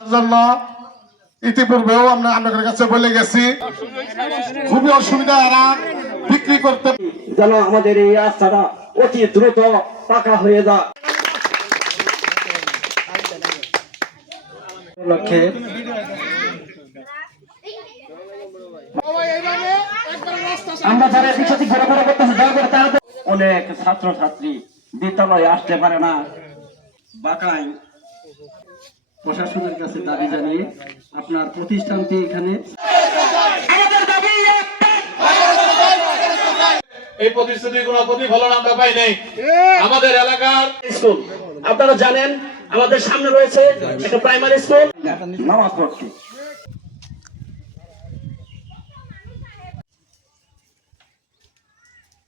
জন্য ইতিপূর্বেও আমরা আপনাদের কাছে বলে গেছি, খুবই অসুবিধা এরা বিক্রি করতে, যেন আমাদের এই রাস্তাটা অতি দ্রুত পাকা হয়ে যায়। লক্ষ্যে আমরা যারা বিষয়টি ঘোরাফেরা করতেছি, দয়া করে তারা অনেক ছাত্রছাত্রী বিদ্যালয়ে আসতে পারে না। বাঁকাই প্রশাসনের কাছে দাবি জানিয়ে আপনার প্রতিষ্ঠানটি এখানে এই প্রতিশ্রুতির কোনো প্রতিফলন আমরা পাই নাই। আমাদের এলাকার স্কুল আপনারা জানেন, আমাদের সামনে রয়েছে একটা প্রাইমারি স্কুল, নামাজ পড়তে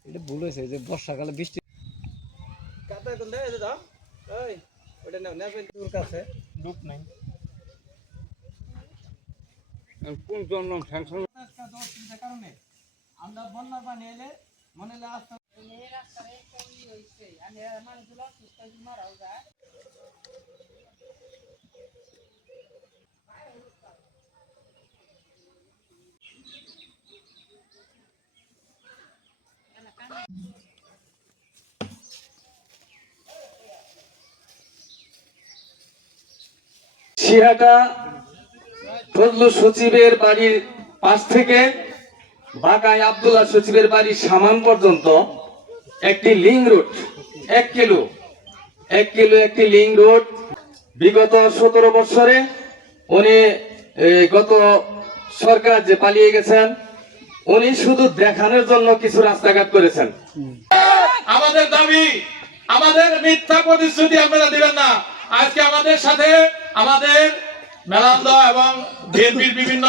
এটা ভুল হয়েছে যে বর্ষাকালে বৃষ্টি কাছে ডুব নাই কোন জন্য কারণে আমরা বন্যার পানি এলে মনে হলে আস্তে মারাও যায়। সিহাটা ফজলু সচিবের বাড়ির পাশ থেকে বাঁকাই আব্দুল্লাহ সচিবের বাড়ির সামান পর্যন্ত একটি লিং রোড 1 কিলো একটি লিং রোড বিগত 17 বছরে উনি গত সরকার যে পালিয়ে গেছেন, উনি শুধু দেখানোর জন্য কিছু রাস্তাঘাট করেছেন। আমাদের দাবি, আমাদের মিথ্যা প্রতিশ্রুতি আপনারা দিবেন না। আজকে আমাদের সাথে আমাদের মেলান্দ এবং বিএনপির বিভিন্ন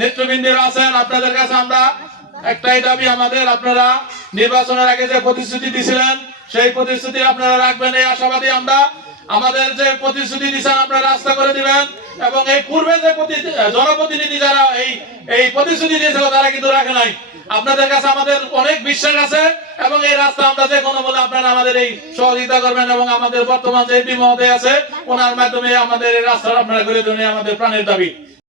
নেতৃবৃন্দরা আছেন। আপনাদের কাছে আমরা একটাই দাবি, আমাদের আপনারা নির্বাচনের আগে যে প্রতিশ্রুতি দিয়েছিলেন সেই প্রতিশ্রুতি আপনারা রাখবেন, এই আশাবাদী আমরা। আমাদের যে প্রতিশ্রুতি দিয়েছেন আপনারা রাস্তা করে দিবেন, এবং এই পূর্বে যে জনপ্রতিনিধি যারা এই প্রতিশ্রুতি দিয়েছিল তারা কিন্তু রাখে নাই। আপনাদের কাছে আমাদের অনেক বিশ্বাস আছে, এবং এই রাস্তা আমরা যে কোনো বলে আপনারা আমাদের এই সহযোগিতা করবেন, এবং আমাদের বর্তমান যে এমপি মহোদয় আছে ওনার মাধ্যমে আমাদের এই রাস্তা আপনারা করে দেবেন, আমাদের প্রাণের দাবি।